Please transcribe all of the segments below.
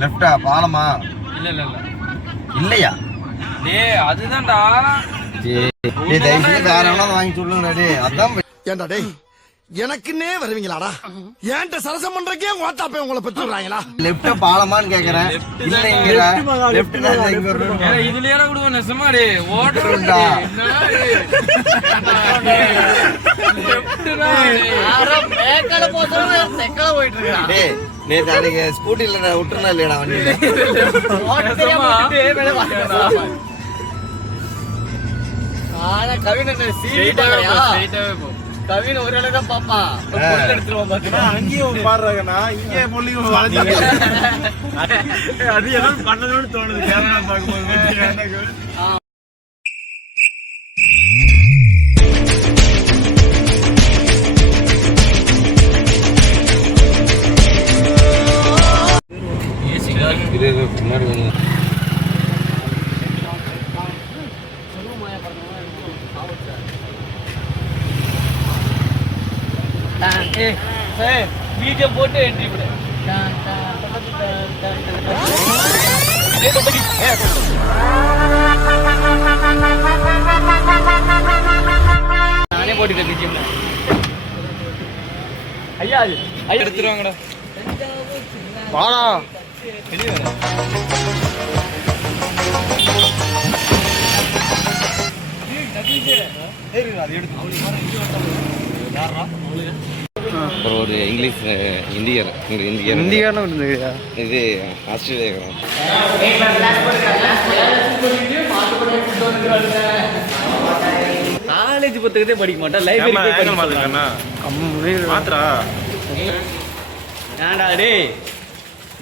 லெஃப்டா பாலமா? இல்ல இல்லையா? டேய் அதுதான்டா. டேய் தயவு செஞ்சு வேற எவனாவது வாங்கி சொல்லுங்கடா டேய். அதான் ஏன்டா டேய் எனக்குன்னே வருவீங்களாடா? ஏன்ட்ட சரசம் பண்றக்கே வாட்டாப்பே உங்களை பெற்றுறாங்களா? லெஃப்ட் பாலமான்னு கேக்குறேன். இல்லங்கற லெஃப்ட்னா இங்க வரணும். ஏய் இதுலயே குடுங்க நெசமா டேய். ஓடுறா. லெஃப்ட்னா அற மேக்கல போறவங்க செக்கல போயிட்டு இருக்கா. டேய் நேத்து அன்னைக்கு ஸ்கூட்டில விட்டுறனா இல்லடா வண்டியில. ஓட தெரியாம விட்டுட்டே மேல வாங்க. ஆனா கவின் என்ன சீட்டாயா? ஸ்ட்ரைட்டாவே போ. கவின் ஒரு வேளை தான் பாப்பா. பொருள் எடுத்துருவோம் பாத்தீனா. அங்கேயும் பாடுறாங்கண்ணா. இங்கே பொல்லிங்க வளைஞ்சாங்க. அது ஏதாவது பண்ணணும்னு தோணுது கேமரா பாக்கும்போது. இது பின்னாடி வந்து வீடியோ போட்டு என்ட்ரி போடு. நானே போட்டுட்டேன் பிஜிஎம்ல. ஐயா அது ஐயா எடுத்துருவாங்கடா. பாடா வெளிய வர. அப்புறம் ஒரு இங்கிலீஷ் இந்தியர் இது ஆஸ்திரேலியா. காலேஜ் புத்தகத்தே படிக்க மாட்டா, லைப்ரரி மாத்ரா. ஏன்டா டேய்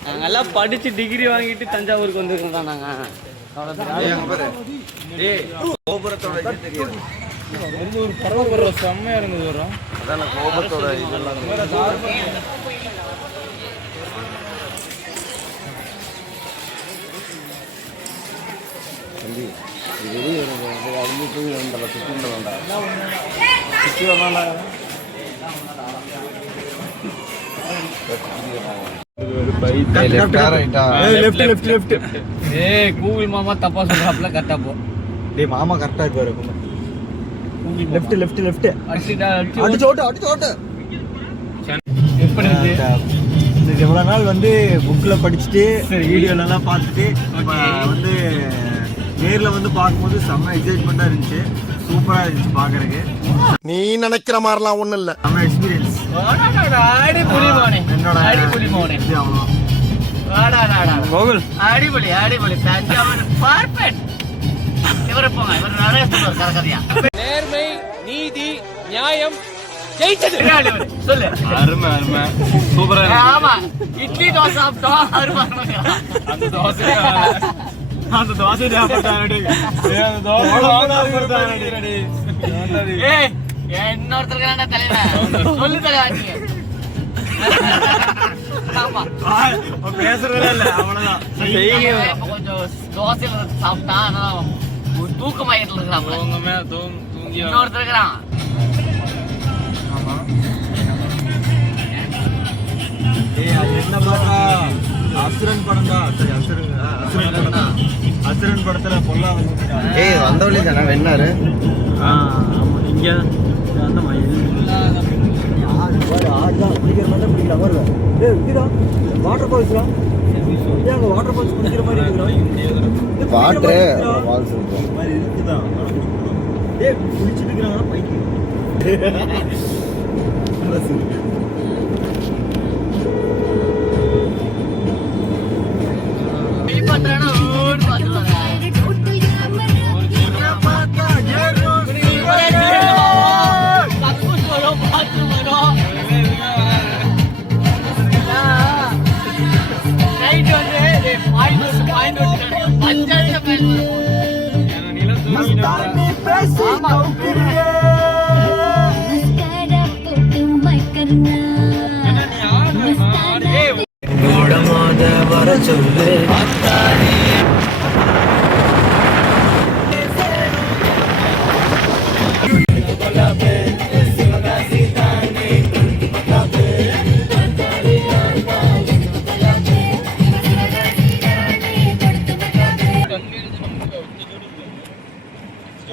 நாங்கெல்லாம் படிச்சு டிகிரி வாங்கிட்டு தஞ்சாவூருக்கு வந்துருக்கோம் நாங்க. டேய் கோபுரத்தோட இது தெரியாது. ஒரு பரவ செம்மையா இருந்தது வரும். அதான் கோபுரத்தோட இதெல்லாம் தம்பி இது வெளியே அழிஞ்சு போய் வந்தால சுற்றி வேண்டாம் சுற்றி வரலாம். கூகுள் மாமா தப்பா சொல்றாப்ல. கரெக்டா போ. டேய் மாமா கரெக்டா இருப்பாரு. லெஃப்ட் லெஃப்ட் லெஃப்ட் அடிச்சு ஓட்டு. எப்படி இருக்கு? எவ்வளவு நாள் வந்து புக்ல படிச்சுட்டு வீடியோலாம் பார்த்துட்டு வந்து நேர்ல வந்து பார்க்கும்போது செம்ம எக்ஸைட்மெண்டா இருந்துச்சு. சூப்பரா இருந்துச்சு பாக்குறதுக்கு. நீ நினைக்கிற மாதிரிலாம் ஒண்ணும் இல்ல. செம்ம எக்ஸ்பீரியன்ஸ். அடிபொலி மோனே. என்னோட அடிபொலி மோனே. கோகுல் அடிபொலி அடிபொலி. தஞ்சாவூர் பர்ஃபெக்ட். இவரை போங்க. இவர் நிறைய சொல்லுவார் கரகரியா. நேர்மை, நீதி, நியாயம் ஜெயிச்சது. சொல்லு. அருமை அருமை சூப்பரா இருக்கு. ஆமா இட்லி தோசை சாப்பிட்டோம். அருமை. அந்த தோசை சாப்பிட்டானே. அந்த தோசை ஏய் இன்னொருத்தருக்கு தலைவன் சொல்லு தலைவாங்க. ஆமா பேசுறதே இல்ல. அவ்வளவுதான். கொஞ்சம் தோசையில சாப்பிட்டா தூக்கமாயிட்டு இருக்கிறாங்க. தூங்கி இன்னொருத்தர் இருக்கிறான். என்ன பாட்டா? அசுரன் படம் தான். சரி அசுரன் படத்துல பொல்லா ஏய் வந்தவளே தானே வெண்ணாரு. இங்க அந்த மாதிரி குடிக்கிற மாதிரி பிடிக்கலாம் வருவேன். வாட்டர் ஃபால்ஸ்ல அங்க வாட்டர் ஃபால்ஸ் குடிக்கிற மாதிரி இருக்குதா? வாட்டர் ஃபால்ஸ் மாதிரி இருக்குதா? டேய் குடிச்சிட்டு இருக்காங்க பைக்கு. வர சொல்லு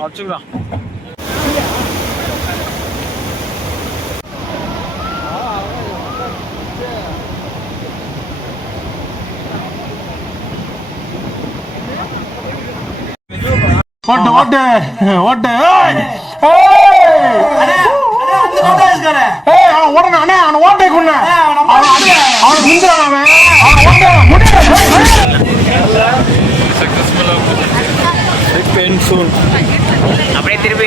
வச்சுக்கலாம். ஓட்டு ஓட்டு ஓட்டு ஓடணும் அண்ணே அவனை ஓட்டை கொண்டு அவனை முந்துறான் அவன் ஓட்ட அப்படியே திருப்பி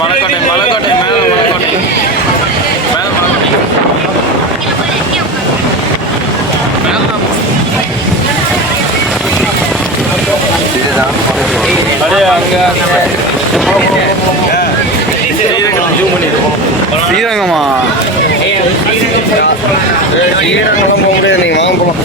மலைக்கோட்டை மலைக்கோட்டை மேல மலைக்கோட்டை மேல ஸ்ரீரங்கமா ஸ்ரீரங்கம்லாம் போக முடியாது, நீங்க வாங்க போலாம்.